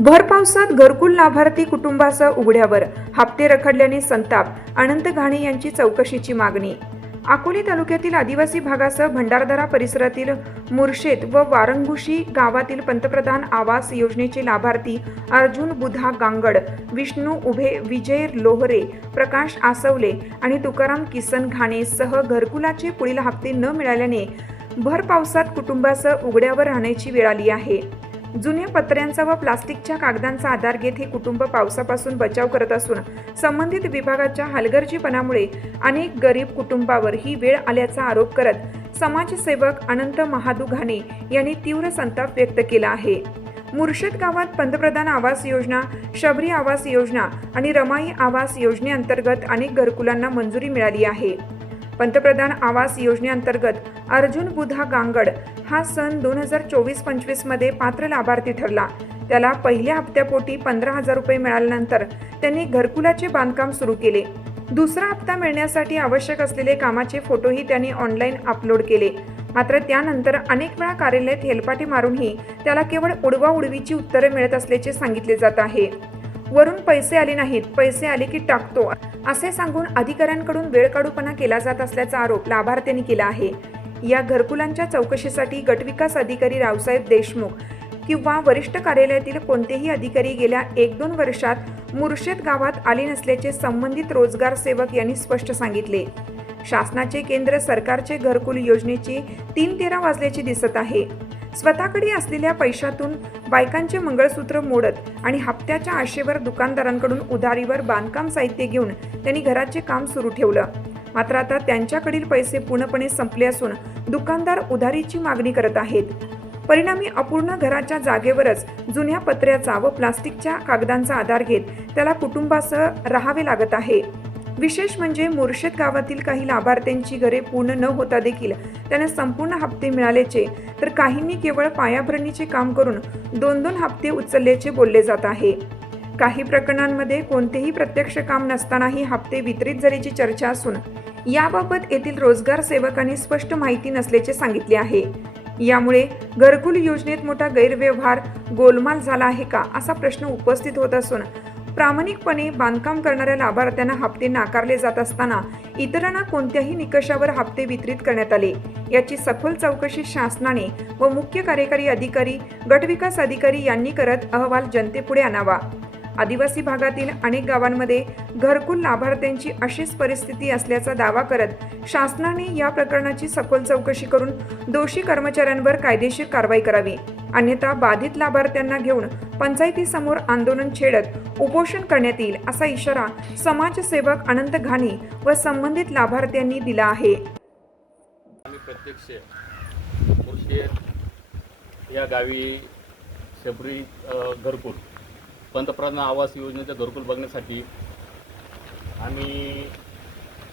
भर पावसात घरकुल लाभार्थी कुटुंबासह उघड्यावर, हप्ते रखडल्याने संताप. अनंत घाणे यांची चौकशीची मागणी. अकोले तालुक्यातील आदिवासी भागासह भंडारदरा परिसरातील मुर्शेद व वारंगुशी गावातील पंतप्रधान आवास योजनेचे लाभार्थी अर्जुन बुधा गांगड, विष्णू उभे, विजय लोहरे, प्रकाश आसवले आणि तुकाराम किसन घाणे सह घरकुलाचे पुढील हप्ते न मिळाल्याने भर पावसात कुटुंबासह उघड्यावर राहण्याची वेळ आली आहे. जुन्या पत्र्यांचा व प्लास्टिकच्या कागदांचा आधार घेत हे कुटुंब पावसापासून बचाव करत असून संबंधित विभागाच्या हलगर्जीपणामुळे अनेक गरीब कुटुंबावर ही वेळ आल्याचा आरोप करत समाजसेवक अनंत महादू घाणे यांनी तीव्र संताप व्यक्त केला आहे. मुर्शेद गावात पंतप्रधान आवास योजना, शबरी आवास योजना आणि रमाई आवास योजनेअंतर्गत अनेक घरकुलांना मंजुरी मिळाली आहे. पंतप्रधान आवास योजनेअंतर्गत अर्जुन बुधा गांगड हा सन 2024-25 मध्ये पात्र लाभार्थी ठरला. त्याला पहिल्या हप्त्यापोटी 15,000 रुपये मिळाल्यानंतर त्यांनी घरकुलाचे बांधकाम सुरू केले. दुसरा हप्ता मिळण्यासाठी आवश्यक असलेले कामाचे फोटोही त्यांनी ऑनलाईन अपलोड केले. मात्र त्यानंतर अनेक वेळा कार्यालयात हेलपाटे मारूनही त्याला केवळ उडवाउडवीची उत्तरे मिळत असल्याचे सांगितले जात आहे. वरून पैसे आले नाहीत, पैसे आले की टाकतो असे सांगून अधिकाऱ्यांकडून वेळकाढूपणा केला जात असल्याचा आरोप लाभार्थ्यांनी केला आहे. या घरकुलांच्या चौकशीसाठी गटविकास अधिकारी रावसाहेब देशमुख किंवा वरिष्ठ कार्यालयातील कोणतेही अधिकारी गेल्या 1-2 वर्षात मुर्शेद गावात आले नसल्याचे संबंधित रोजगार सेवक यांनी स्पष्ट सांगितले. शासनाचे केंद्र सरकारचे घरकुल योजनेची 3-13 वाजल्याची दिसत आहे. स्वतःकडे असलेल्या पैशातून बायकांचे मंगळसूत्र मोडत आणि हप्त्याच्या आशेवर दुकानदारांकडून उधारीवर बांधकाम साहित्य घेऊन त्यांनी घराचे काम सुरू ठेवलं. मात्र आता त्यांच्याकडील पैसे पूर्णपणे संपले असून दुकानदार उधारीची मागणी करत आहेत. परिणामी अपूर्ण घराच्या जागेवरच जुन्या पत्र्याचा व प्लास्टिकच्या कागदांचा आधार घेत त्याला कुटुंबासह राहावे लागत आहे. विशेष म्हणजे मुर्शेद गावातील काही लाभार्थ्यांची घरे पूर्ण न होता देखील त्यांना संपूर्ण हप्ते मिळाल्याचे, तर काहींनी केवळ पायाभरणीचे काम करून 2-2 हप्ते उचलल्याचे बोलले जात आहे. काही प्रकरणांमध्ये कोणतेही प्रत्यक्ष काम नसतानाही हप्ते वितरित झाल्याची चर्चा असून याबाबत येथील रोजगार सेवकांनी स्पष्ट माहिती नसल्याचे सांगितले आहे. यामुळे घरकुल योजनेत मोठा गैरव्यवहार, गोलमाल झाला आहे का असा प्रश्न उपस्थित होत असून प्रामाणिकपणे बांधकाम करणाऱ्या लाभार्थ्यांना हप्ते नाकारले जात असताना इतरांना कोणत्याही निकषावर हप्ते वितरित करण्यात आले याची सखोल चौकशी शासनाने व मुख्य कार्यकारी अधिकारी, गटविकास अधिकारी यांनी करत अहवाल जनतेपुढे आणावा. आदिवासी भागातील अनेक गावांमध्ये घरकुल लाभार्थ्यांची अशीच परिस्थिती असल्याचा दावा करत शासनाने या प्रकरणाची सखोल चौकशी करून दोषी कर्मचाऱ्यांवर कायदेशीर कारवाई करावी. अन्यथा बाधित लाभार्थ्यांना घेऊन पंचायतीसमोर आंदोलन छेडत उपोषण करण्यात येईल असा इशारा समाजसेवक अनंत घाणे व संबंधित लाभार्थ्यांनी दिला आहे. आम्ही प्रत्यक्ष मुर्शेद या गावी शबरी घरकुल, पंतप्रधान आवास योजनेचं घरकुल बघण्यासाठी आम्ही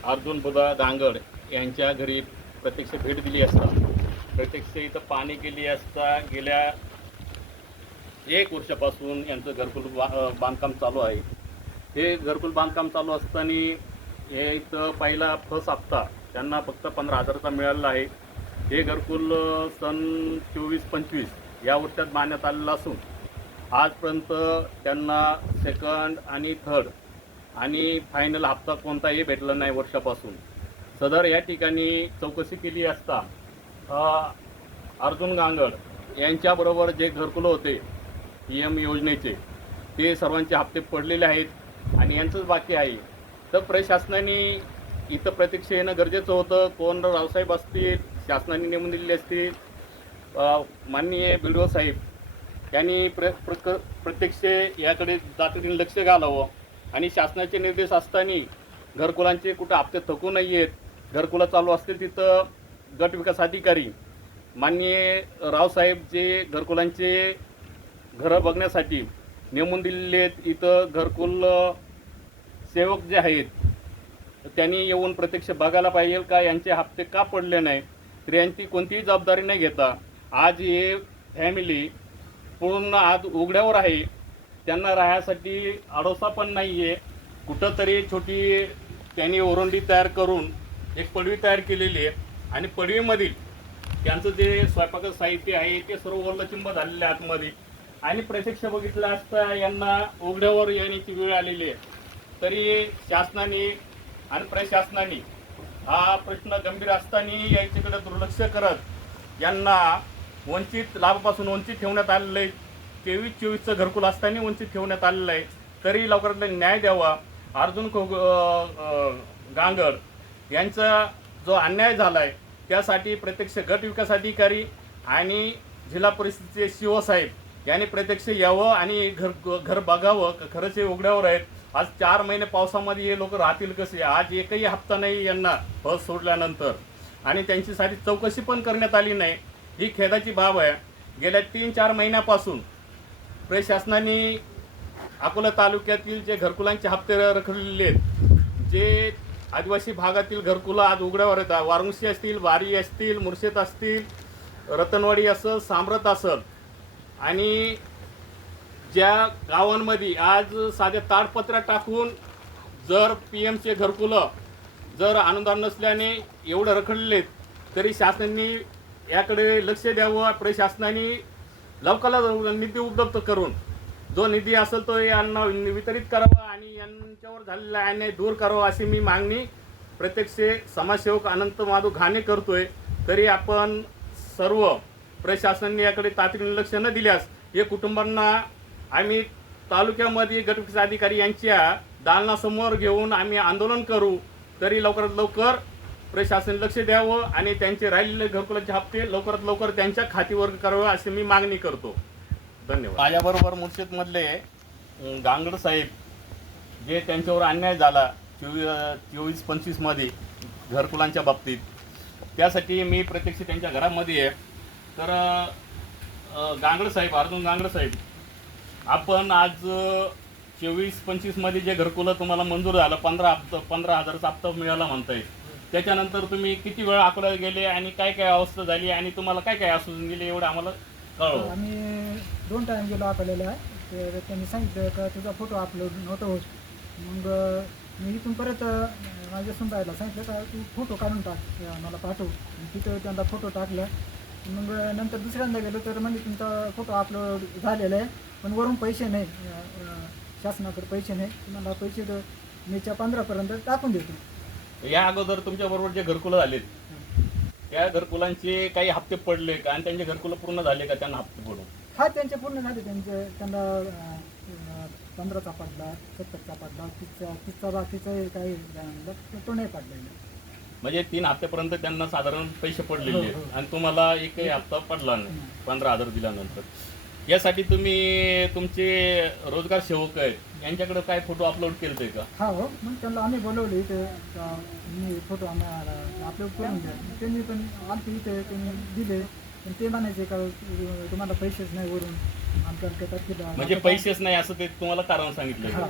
अर्जुन बुधा गांगड यांच्या घरी प्रत्यक्ष भेट दिली असता, प्रत्यक्ष इथं पाणी केली असता गेल्या 1 वर्षापासून यांचं घरकुल बांधकाम चालू आहे. हे घरकुल बांधकाम चालू असताना हे इथं पहिला फर्स्ट हप्ता त्यांना फक्त 15,000चा मिळालेला आहे. हे घरकुल सन 24-25 या वर्षात बांधण्यात आलेलं असून आजपर्यंत त्यांना सेकंड आणि थर्ड आणि फायनल हप्ता कोणताही भेटला नाही वर्षापासून. सदर या ठिकाणी चौकशी केली असता अर्जुन गांगड यांच्याबरोबर जे घरकुलं होते PM योजनेचे ते सर्वांचे हप्ते पडलेले आहेत आणि यांचंच बाकी आहे. तर प्रशासनाने इथं प्रत्यक्ष येणं गरजेचं होतं. कोण रावसाहेब असतील, शासनाने नेमून दिलेले असतील, माननीय BDO साहेब यांनी प्रत्यक्ष याकडे तातडीने लक्ष घालावं आणि शासनाचे निर्देश असताना घरकुलांचे कुठं हप्ते थकू नाही आहेत. घरकुलं चालू असतील तिथं गटविकास अधिकारी माननीय रावसाहेब जे घरकुलांचे घरं बघण्यासाठी नेमून दिलेले आहेत, इथं घरकुल सेवक जे आहेत त्यांनी येऊन प्रत्यक्ष बघायला पाहिजे का यांचे हप्ते का पडले नाही. तर यांची कोणतीही जबाबदारी नाही घेता आज हे फॅमिली पूर्ण आज उघड्यावर आहे. त्यांना राहण्यासाठी आडोसा पण नाही आहे. कुठंतरी छोटी त्यांनी ओरंडी तयार करून एक पडवी तयार केलेली आहे आणि पडवीमधील त्यांचं जे स्वयंपाकाचं साहित्य आहे ते सर्व ओरलचिंब झालेलं आहे आतमध्ये. आणि प्रत्यक्ष बघितलं असता यांना उघड्यावर येण्याची वेळ आलेली आहे, तरी शासनाने आणि प्रशासनाने हा प्रश्न गंभीर असताना यांच्याकडे दुर्लक्ष करत यांना वंचित लाभापासून वंचित ठेवण्यात आलेलं आहे. 23-24चं घरकुल असताना वंचित ठेवण्यात आलेलं आहे. तरी लवकरात न्याय द्यावा. अर्जुन गांगड यांचा जो अन्याय झाला आहे त्यासाठी प्रत्यक्ष गट विकास अधिकारी आणि जिल्हा परिषदेचे शिव साहेब यांनी प्रत्यक्ष यावं आणि घर बघावं. खरंच हे उघड्यावर आहेत. आज 4 महिने पावसामध्ये हे लोक राहतील कसे? आज एकही हप्ता नाही यांना बस सोडल्यानंतर, आणि त्यांच्यासाठी चौकशी पण करण्यात आली नाही. ही खेदाची बाब आहे. गेल्या 3-4 महिन्यापासून प्रशासनाने अकोला तालुक्यातील जे घरकुलांचे हप्ते रखडलेले आहेत, जे आदिवासी भागातील घरकुलं आज उघड्यावर येतात, वारुंशी असतील, वारी असतील, मुर्शेद असतील, रतनवाडी असेल, साम्रत असेल, आणि ज्या गावांमध्ये आज साध्या ताडपत्र्या टाकून जर PMचे घरकुलं जर अनुदान नसल्याने एवढं रखडलेत, तरी शासनाने याकडे लक्ष द्यावं. प्रशासनाने लवकरात निधी उपलब्ध करून जो निधी असेल तो यांना वितरित करावा आणि यांच्यावर झालेला अन्याय दूर करावा अशी मी मागणी प्रत्यक्ष समाजसेवक अनंत माधव घाणे करतोय. तरी आपण सर्व प्रशासनाने याकडे तातडीने लक्ष न दिल्यास हे कुटुंबांना आम्ही तालुक्यामध्ये गट विकास अधिकारी यांच्या दालनासमोर घेऊन आम्ही आंदोलन करू. तरी लवकरात लवकर प्रशासन लक्ष द्यावं आणि त्यांचे राहिलेले घरकुलाचे हप्ते लवकरात लवकर त्यांच्या खातीवर करावे अशी मी मागणी करतो. धन्यवाद. माझ्याबरोबर मुर्शिदमधले गांगड साहेब, जे त्यांच्यावर अन्याय झाला 24-25 मध्ये घरकुलांच्या बाबतीत, त्यासाठी मी प्रत्यक्ष त्यांच्या घरामध्ये आहे. तर गांगड साहेब, अर्जुन गांगड साहेब, आपण आज 24-25 मध्ये जे घरकुलं तुम्हाला मंजूर झालं, 15,000चा हप्ता मिळाला म्हणताय, त्याच्यानंतर तुम्ही किती वेळ अकोल्याला गेले आणि काय काय अवस्था झाली आणि तुम्हाला काय काय आश्वासन दिले एवढं आम्हाला कळव. आम्ही 2 टाइम गेलो अकोल्याला. तर त्यांनी सांगितलं का तुझा फोटो अपलोड नव्हता होत. मग मी इथून परत माझ्या सुनबाईला सांगितलं का तू फोटो काढून टाक, मला पाठव. तिथं त्यांना फोटो टाकला. मग नंतर दुसऱ्यांदा गेलो तर म्हणजे तुमचा फोटो अपलोड झालेला आहे, पण वरून पैसे नाही, शासनाकडे पैसे नाही, तुम्हाला पैसे मेच्या 15पर्यंत टाकून देतो. या अगोदर तुमच्याबरोबर जे घरकुलं झालेत त्या घरकुलांचे काही हप्ते पडले का आणि त्यांचे घरकुलं पूर्ण झाले का त्यांना हप्ते पडून? हा, त्यांचे पूर्ण झाले. त्यांना 15चा पडला, 70चा पडला, 30चा बाकीचा काही तो नाही पडलेला. म्हणजे 3 हप्त्यापर्यंत त्यांना साधारण पैसे पडलेले आहेत आणि तुम्हाला एकही हप्ता पडला नाही 15,000 दिल्यानंतर. यासाठी तुम्ही तुमचे रोजगार सेवक आहेत यांच्याकडे काय फोटो अपलोड केले का? हा हो, मग त्यांना आम्ही बोलवले इथे, मी फोटो आम्हाला अपलोड करून द्या. त्यांनी पण आमचे इथे त्यांनी दिले, पण ते म्हणायचे का तुम्हाला पैसेच नाही वरून आमच्या तारखेला. म्हणजे पैसेच नाही असं ते तुम्हाला कारण सांगितलं?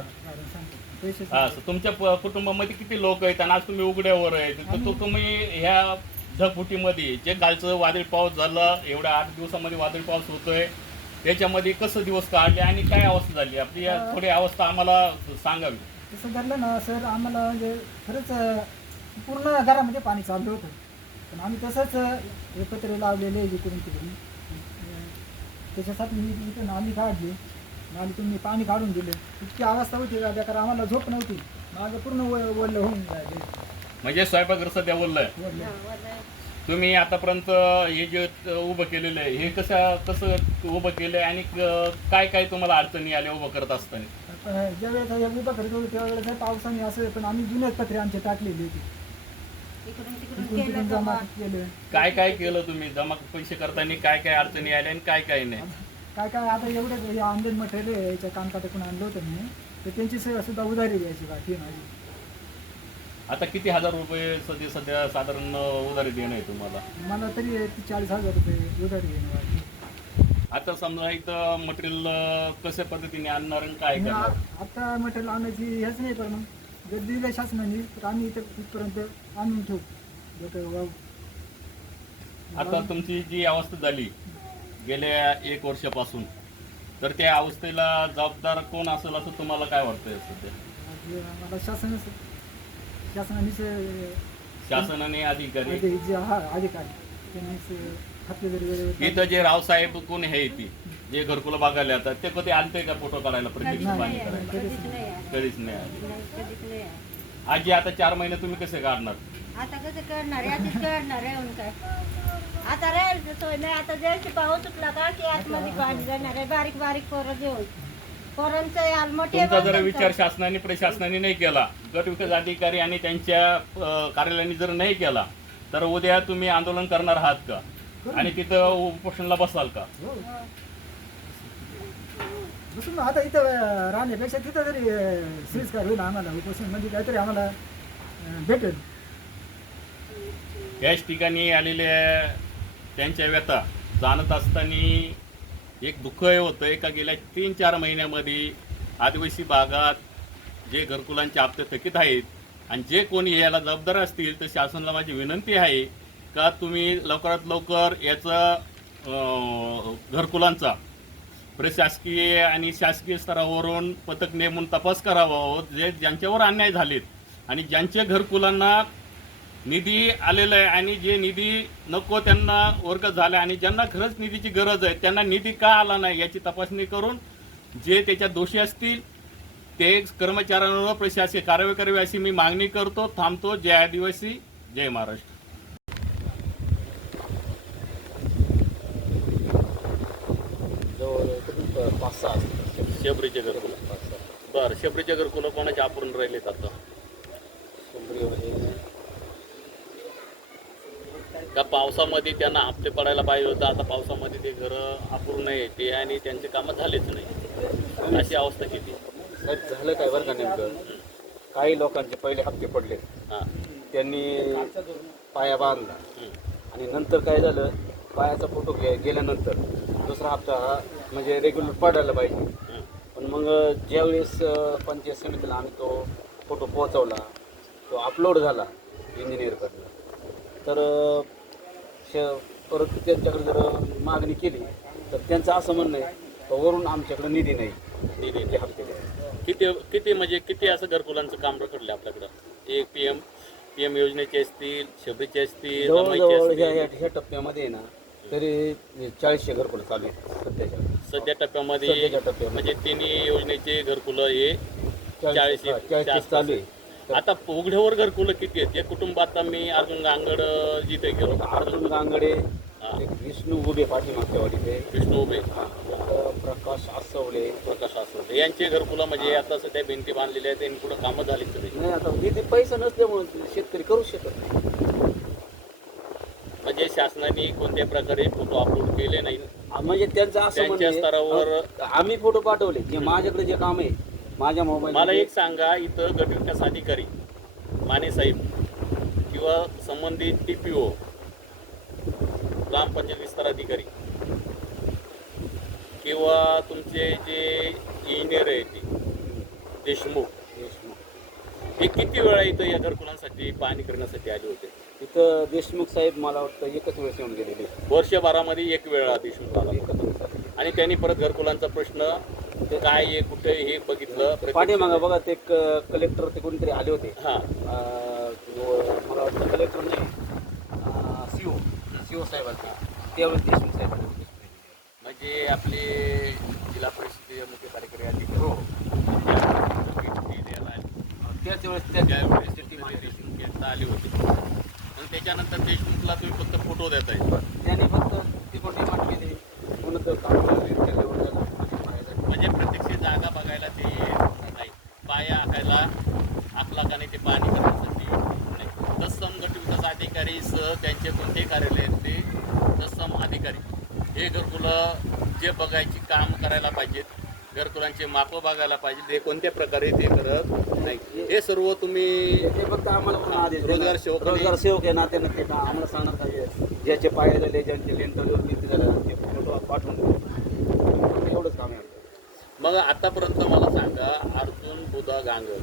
पैसे असं तुमच्या कुटुंबामध्ये किती लोक आहेत आणि आज तुम्ही उघड्यावर आहेत, तर तुम्ही ह्या ढगफुटीमध्ये जे कालचं वादळी पाऊस झालं, एवढ्या 8 दिवसामध्ये वादळी पाऊस होतोय, त्याच्यामध्ये कसं दिवस काढले आणि काय अवस्था झाली आपली, थोडी अवस्था आम्हाला सांगावी. तसं घडलं ना सर, आम्हाला म्हणजे खरंच पूर्ण घरामध्ये पाणी चाललं होतं, पण आम्ही तसंच हे पत्रे लावलेले जिकडून तिकडून, त्याच्यासाठी मी इथून आम्ही काढली आणि तुम्ही पाणी काढून दिलं. इतकी अवस्था होती का कारण आम्हाला झोप नव्हती, माझं पूर्ण वडलं होऊन जायचं. म्हणजे स्वयंपाक सध्या बोललंय तुम्ही आतापर्यंत हे जे उभं केलेलं आहे हे कसं उभं केलंय आणि काय काय तुम्हाला अडचणी आल्या उभं करत असताना? ज्या वेळेस हे उभं करत होतो त्यावेळेस पावसाने असं, पण आम्ही जुनेच पत्रे आमचे टाकलेली होती. इकडून जमा केले. काय काय केलं तुम्ही जमा पैसे करताना? काय काय अडचणी आल्या आणि काय काय नाही? काय काय आता एवढं हे ऑनलाईन मटेरियल याच्या कामकाटातून आणलं होतं मी, तर त्यांची सुद्धा उधारी द्यायची बाकी माझी. आता किती हजार रुपये सध्या साधारण उधारी देणं आहे तुम्हाला? मला तरी 40,000 रुपये उधारी देणं बाकी. आता समजा इथं मटेरियल कशा पद्धतीने आणणार आणि काय करणार? आता मटेरियल आणायची हेच नाही, पण मग जर दिलं शासनाने तर आम्ही इथं तिथपर्यंत आणून ठेवू. आता तुमची जी अवस्था झाली गेल्या 1 वर्षापासून, तर त्या अवस्थेला जबाबदार कोण असेल असं तुम्हाला काय वाटतंय सध्या? मला शासनानेच शासनाने अधिकारी अधिकारी त्यांनीच हप्ते जरी वेळेवर इथं जे रावसाहेब कोणी आहे ती जे घरकुलं बघायला येतात ते कधी आणते का फोटो काढायला प्रत्यक्ष पाणी करायला? कधीच नाही आले. आजी आता 4 महिने तुम्ही कसे काढणार? आता कसं करणार आहे? आधीच करणार आहे म्हणून काय आता राहील सोय नाही. आता जयशी पाऊस सुटला का की आतमध्ये पाणी जाणार आहे. बारीक बारीक पोरं घेऊन पोरांचं याल मोठे तुमचा जर विचार शासनाने प्रशासनाने नाही केला, गट विकास अधिकारी आणि त्यांच्या कार्यालयाने जर नाही केला तर उद्या तुम्ही आंदोलन करणार आहात का आणि तिथं उपोषणाला बसाल का? बसून आता इथं राहण्यापेक्षा तिथं जरी सोयीस्कर होईल आम्हाला उपोषण म्हणजे काहीतरी आम्हाला भेटेल. याच ठिकाणी आलेल्या त्यांच्या व्यथा जाणत असताना एक दुःख हे होतं का गेल्या 3-4 महिन्यामध्ये आदिवासी भागात जे घरकुलांचे हप्ते थकीत आहेत आणि जे कोणी याला जबाबदार असतील तर शासनाला माझी विनंती आहे का तुम्ही लवकरात लवकर याचं घरकुलांचा प्रशासकीय आणि शासकीय स्तरावरून पथक नेमून तपास करावा. जे ज्यांच्यावर अन्याय झालेत आणि ज्यांच्या घरकुलांना निधी आलेला आहे आणि जे निधी नको त्यांना वर्ग झाला आणि ज्यांना खरंच निधीची गरज आहे त्यांना निधी का आला नाही याची तपासणी करून जे त्याच्यात दोषी असतील ते कर्मचाऱ्यांवर प्रशासकीय कारवाई करावी अशी मी मागणी करतो. थांबतो. जय आदिवासी, जय महाराष्ट्र. शेबरीचे घरकुल. बरं, शेबरीचे घरकुल कोणाचे आपण राहिलेत आता का पावसामध्ये त्यांना हप्ते पडायला पाहिजे होतं. आता पावसामध्ये ते घरं अपूर्ण आहे ते आणि त्यांचे कामं झालेच नाही. अशी अवस्था किती झालं काय बरं का नेमकं, काही लोकांचे पहिले हप्ते पडले, हां त्यांनी पाया बांधला आणि नंतर काय झालं, पायाचा फोटो गेल्यानंतर दुसरा हप्ता हा म्हणजे रेग्युलर पडायला पाहिजे. पण मग ज्यावेळेस पंचायत समितीला आम्ही तो फोटो पोहोचवला, तो अपलोड झाला इंजिनियरकडनं, तर परत त्यांच्याकडे जर मागणी केली तर त्यांचं असं म्हणणं आहे वरून आमच्याकडे निधी नाही, निधीचे हप्ते किती म्हणजे किती असं घरकुलांचं काम रखडलं आपल्याकडं? एक पीएम योजनेचे असतील, शबरीचे असतील, जवळजवळ ह्या टप्प्यामध्ये आहे ना तरी 40 घरकुलं चालू आहेत सध्या टप्प्यामध्ये. म्हणजे तिन्ही योजनेचे घरकुलं हे 40 चालू आहे. आता उघड्यावर घरकुलं किती आहेत? एक कुटुंबात मी अर्जुन गांगड जिथे गेलो, अर्जुन गांगडे, विष्णू उभे पाठीमागच्या वाडी, ते विष्णू उभे, प्रकाश आसवले यांचे घरकुलं म्हणजे आता सध्या भिंती बांधलेल्या आहेत त्यांनी पुढे कामं झालीच नाही. आता निधी पैसा नसल्यामुळे शेतकरी करू शकत नाही. म्हणजे शासनाने कोणत्या प्रकारे फोटो अपलोड केले नाही. म्हणजे त्यांचं असं त्यांच्या स्तरावर आम्ही फोटो पाठवले जे माझ्याकडे जे काम आहे माझ्या मोबाईल. मला एक सांगा, इथं गट विकास अधिकारी माने साहेब किंवा संबंधित TPO ग्रामपंचायत विस्तार अधिकारी किंवा तुमचे जे इंजिनियर आहे ते देशमुख हे किती वेळा इथं या घरकुलांसाठी पाहणी करण्यासाठी आले होते? तिथं देशमुख साहेब मला वाटतं एकच वेळेस येऊन गेलेले, वर्षभरामध्ये एक वेळा देशमुख आला आणि त्यांनी परत घरकुलांचा प्रश्न काय आहे कुठे हे बघितलं. पाठीमागं बघा ते कलेक्टर ते कोणीतरी आले होते. हां, मला वाटतं कलेक्टर नाही, सीओ साहेब आले त्यावेळेस देशमुख साहेब आले होते. म्हणजे आपले जिल्हा परिषदेचे मुख्य कार्यकारी अधिकारी हो त्याच वेळेस देशमुख यांना आले होते आणि त्याच्यानंतर देशमुखला तुम्ही फक्त फोटो देत आहे. त्यांनी फक्त ती फोटो डिमांड केली म्हणून काम म्हणजे प्रत्यक्ष जागा बघायला ते नाही, पाया आखायला आखलाकाने ते पाहणी करण्यासाठी नाही. तत्सम गट विकास अधिकारी सह त्यांचे कोणते कार्यालय आहेत ते तत्सम अधिकारी हे घरकुलं जे बघायची काम करायला पाहिजेत, घरकुलांचे मापं बघायला पाहिजे, ते कोणत्या प्रकारे ते करत नाही. हे सर्व तुम्ही ते फक्त आम्हाला आदेश रोजगार सेवक आहे ना, त्यांना ते आम्हाला सांगणार का ज्याचे पाय झाले ज्यांचे लेंथवर भिंती झाले ते फोटो पाठवून एवढंच काम आहे. मग आतापर्यंत मला सांगा, अर्जुन बुधा गांगर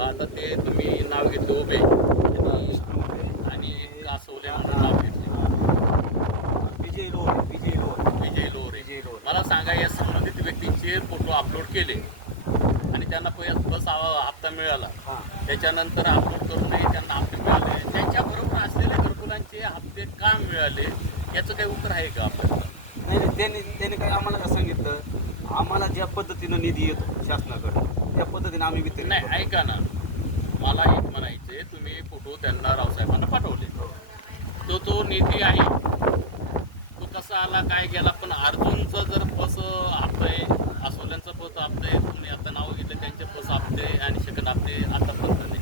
आता ते तुम्ही नाव घेतलं उभे आणि कासवले म्हणून नाव घेतले विजय लोरे. मला सांगा, या संबंधित व्यक्तींचे फोटो अपलोड केले आणि त्यांना बस हप्ता मिळाला, त्याच्यानंतर अपलोड करूनही त्यांना हप्ते मिळाले, त्यांच्याबरोबर असलेल्या घरकुलांचे हप्ते का मिळाले याचं काही उत्तर आहे का आपल्याला? नाही नाही, त्यांनी काही आम्हाला काय सांगितलं, आम्हाला ज्या पद्धतीनं निधी येतो शासनाकडे त्या पद्धतीने आम्ही वितरित नाही, करतो. ऐका ना, मला एक म्हणायचे, तुम्ही फोटो त्यांना रावसाहेबांना पाठवले, तो निधी आहे, तो कसा आला काय गेला, पण अर्जुनचं जर बस आपलंय, आसोल्यांचं बस आपलंय, तुम्ही आता नाव घेतलं त्यांचे बस आपले आणि शकत आपले आतापर्यंत नाही.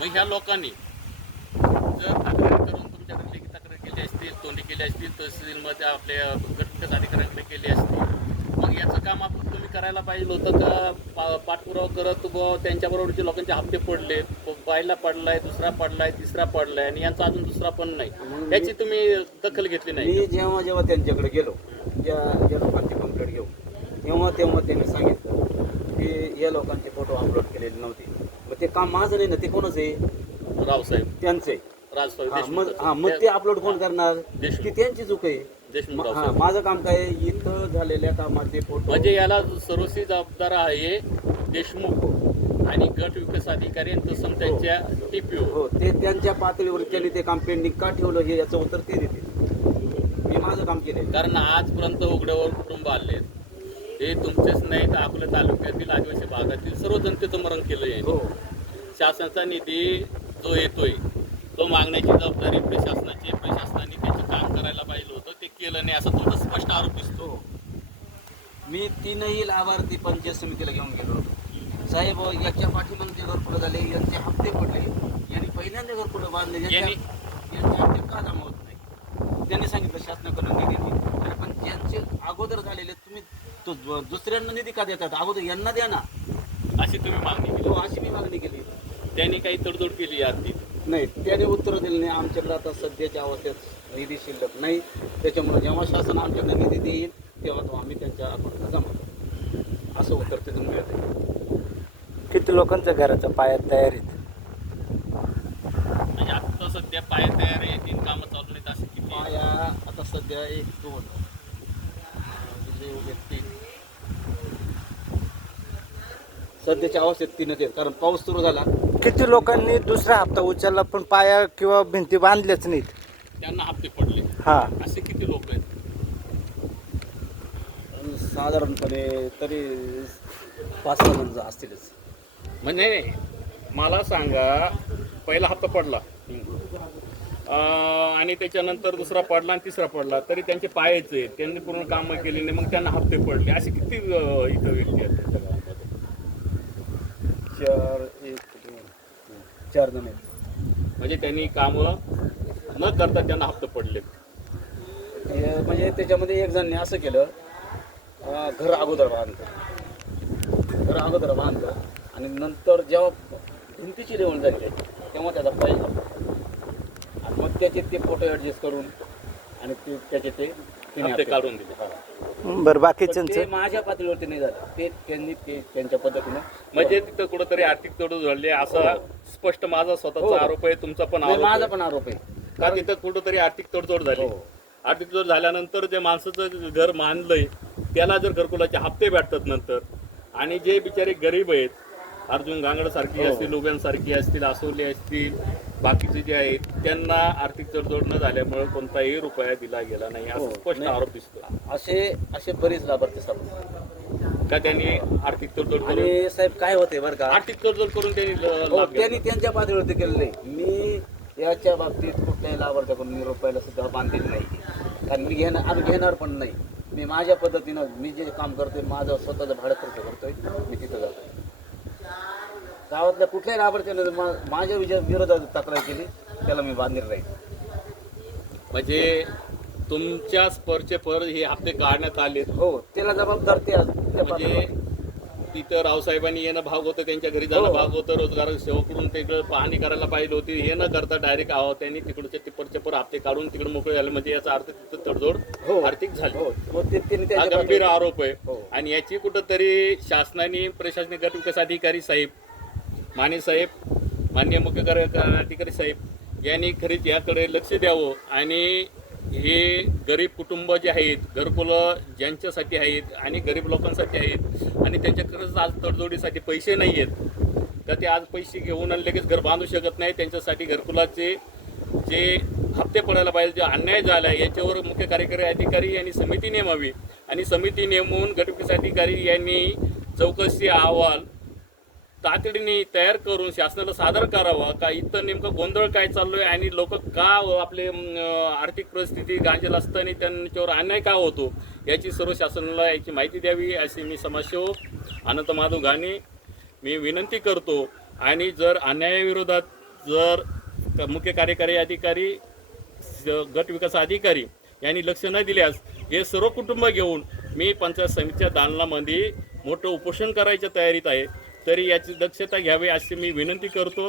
मग ह्या लोकांनी जर तक्रार करून तुमच्याकडे लेखी तक्रार केली असतील, तोंडी केली असतील, तहसीलमध्ये आपल्या गटविकास अधिकाऱ्यांकडे केली असतील, मग याचं काम आपण तुम्ही करायला पाहिजे होतं का? पाठपुरावा करत बुवा त्यांच्याबरोबरचे लोकांचे हप्ते पडले, पहिला पडलाय, दुसरा पडलाय, तिसरा पडलाय आणि यांचा अजून दुसरा पण नाही, याची तुम्ही दखल घेतली नाही? मी जेव्हा त्यांच्याकडे गेलो, ज्या लोकांची कंप्लेंट घेऊ, तेव्हा त्यांनी सांगितलं की या लोकांचे फोटो अपलोड केलेले नव्हते. मग ते काम माझं नाही ना, ते कोणच आहे? रावसाहेब त्यांचं आहे. राजसाहेब मग ते अपलोड कोण करणार? देशमुख. की त्यांची चूक आहे. देशमुख हा, रावसाहेब. माझं काम काय आहे? इथं झालेल्या कामाचे फोटो म्हणजे याला सर्वस्वी जबाबदार आहे देशमुख आणि गट विकास अधिकारी आणि तसं त्यांच्या TPO. हो, ते त्यांच्या पातळीवर त्यांनी ते काम पेंडिंग का ठेवलं हे याचं उत्तर ते देतील. मी माझं काम केलं. कारण आजपर्यंत उघड्यावर कुटुंब आले, हे तुमचेच नाही तर आपल्या तालुक्यातील आदिवासी भागातील सर्व जनतेचं मरण केलं आहे. हो, शासनाचा निधी जो येतोय तो मागण्याची जबाबदारी प्रशासनाची, प्रशासनाने त्याचं काम करायला पाहिजे होतं, ते केलं नाही असा तुमचा स्पष्ट आरोप दिसतो. मी 3ही लाभार्थी पंचायत समितीला घेऊन गेलो होतो. साहेब, याच्या पाठीमागे जे घरकुलं झाले, यांचे हप्ते पडले, यांनी पहिल्यांदा घरकुलं बांधले, यांचे हप्ते का जमा होत नाही? त्यांनी सांगितलं शासनाकडून निधी नाही. अरे पण ज्यांचे अगोदर झालेले तुम्ही तो दुसऱ्यांना निधी का देतात? अगोदर यांना द्या ना. अशी तुम्ही मागणी केली. हो, अशी मी मागणी केली. त्यांनी काही तडजोड केली आधी? नाही, त्याने उत्तर दिलं नाही. आमच्याकडे आता सध्याच्या अवस्थेत निधी शिल्लक नाही, त्याच्यामुळे जेव्हा शासन आमच्याकडे निधी देईल तेव्हा तो आम्ही त्यांच्या अकाउंटला जमा करू, असं उत्तर तिथून मिळत आहे. किती लोकांच्या घराच्या पायात तयार आहेत? म्हणजे आता सध्या पाया तयार आहे, 3 कामं चालू आहेत, असे किती? पाया आता सध्या 1, 2 3 सध्याच्या अवस्थेत 3च आहेत, कारण पाऊस सुरू झाला. किती लोकांनी दुसरा हप्ता उचलला पण पाया किंवा भिंती बांधल्याच नाहीत? त्यांना हप्ते पडले, हा, असे किती लोक आहेत? साधारणपणे तरी 5-6 जण असतीलच. म्हणजे मला सांगा, पहिला हप्ता पडला आणि त्याच्यानंतर दुसरा पडला आणि तिसरा पडला, तरी त्यांचे पायाचे आहेत, त्यांनी पूर्ण कामं केली नाही, मग त्यांना हप्ते पडले. असे किती इथं व्यक्ती आहेत त्यांच्या गावामध्ये? 4 जण आहेत. म्हणजे त्यांनी कामं न करता त्यांना हप्ते पडले. म्हणजे त्याच्यामध्ये एक जणांनी असं केलं, घर अगोदर बांधलं आणि नंतर जेव्हा भिंतीची लेवल झाली तेव्हा त्याचा पहिला आणि मग त्याचे ते फोटो ॲडजस्ट करून आणि त्याचे ते हप्ते काढून दिले. बरं, पण बाकीच्यांचं ते माझ्या पातळीवरती नाही झालं, ते त्यांनी त्यांच्या पद्धतीनं. म्हणजे तिथं कुठंतरी आर्थिक तडजोड झाली असा स्पष्ट माझा स्वतःचा आरोप आहे, तुमचा पण नाही, आरोप माझा आहे. पण आरोप आहे. का तिथं कुठंतरी आर्थिक तडजोड झाली. हो. आर्थिक तडजोड झाल्यानंतर जे माणसाचं घर बांधलंय त्याला जर घरकुलाचे हप्ते भेटतात नंतर, आणि जे बिचारे गरीब आहेत, अर्जुन गांगडसारखी असतील, उभ्यांसारखी असतील, आसोली असतील, बाकीचे जे आहेत, त्यांना आर्थिक तडजोड न झाल्यामुळे कोणताही रुपया दिला गेला नाही असा हो, स्पष्ट नाही. आरोप दिसतो. असे बरेच लाभार्थी सापडले. का त्यांनी आर्थिक तडजोड करून, आणि साहेब काय होते बरं का, आर्थिक तडजोड करून त्यांनी हो, लाभ त्यांनी घेतला. त्यांच्या पातळीवरती केलेलं आहे. मी याच्या बाबतीत कुठल्याही लाभार्थ्याकडून मी रुपयाला सुद्धा बांधलेलं नाही, कारण आम्ही घेणार पण नाही. मी माझ्या पद्धतीनं मी जे काम करतोय, माझं स्वतःचं भाडं खर्च करतोय, मी तिथं जातोय. गावातल्या कुठल्याही लाभार्थ्यानं माझ्या विरोधात तक्रार केली त्याला मी बांधील राहील. म्हणजे तुमच्या स्पर्चे पर हे हप्ते काढण्यात आले. हो, त्याला जबाबदार ते त्या म्हणजे पातळीवर. तिथं रावसाहेबांनी येणं भाग होतं, त्यांच्या घरी जाणं हो. भाग होतं, रोजगार सेवकडून तिकडं पाहणी करायला पाहिजे होती. हे न करता डायरेक्ट त्यांनी तिकडचे तिकडचे पर हप्ते काढून तिकडे मोकळे झाले. म्हणजे याचा अर्थ तिथं तडजोड हो. आर्थिक झाली. हो, मग त्यांनी हा त्याच्या गंभीर पातळीवर- आरोप आहे. हो. आणि याची कुठंतरी शासनाने, प्रशासनिक गट विकास अधिकारी साहेब, माने साहेब, माननीय मुख्य कार्यकारी साहेब यांनी खरीच याकडे लक्ष द्यावं. आणि हे गरीब कुटुंब जे आहेत, घरकुलं ज्यांच्यासाठी आहेत आणि गरीब लोकांसाठी आहेत, आणि त्यांच्याकडेच आज तडजोडीसाठी पैसे नाही आहेत, तर ते आज पैसे घेऊन आणि लगेच घर बांधू शकत नाही. त्यांच्यासाठी घरकुलाचे जे हप्ते पडायला पाहिजे, जे अन्याय झाला आहे याच्यावर मुख्य कार्यकारी अधिकारी यांनी समिती नेमावी आणि समिती नेमून गटविकास अधिकारी यांनी चौकशी अहवाल तातडीने तयार करून शासनाला सादर करावा का इथं नेमकं गोंधळ काय चाललो आहे आणि लोक का आपले आर्थिक परिस्थिती गांजल असताना त्यांच्यावर अन्याय का होतो याची सर्व शासनाला याची माहिती द्यावी अशी मी समाजसेवक अनंत माधव घाणे मी विनंती करतो. आणि जर अन्यायाविरोधात जर मुख्य कार्यकारी अधिकारी गट विकास अधिकारी यांनी लक्ष न दिल्यास हे सर्व कुटुंब घेऊन मी पंचायत समितीच्या दालनामध्ये मोठं उपोषण करायच्या तयारीत आहे. तरी याची दक्षता घ्यावी अशी मी विनंती करतो.